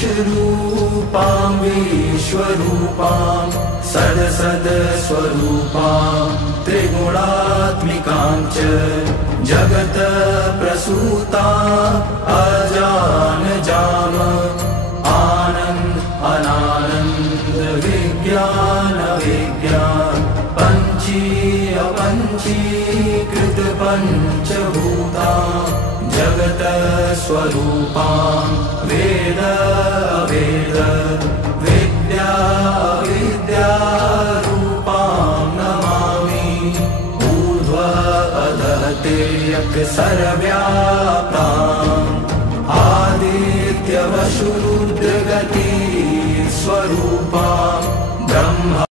पुरुषरूपां विश्वरूपां सदसदस्वरूपां त्रिगुणात्मिकां च जगत प्रसूतां अजानजाम आनन्द अनानन्द विज्ञान विज्ञान पञ्ची अपञ्चीकृत पञ्चभूतां जगत स्वरूपां वेद अवेद विद्या अविद्यारूपां नमामि ऊर्ध्व अधः तिर्यक् सर्व्या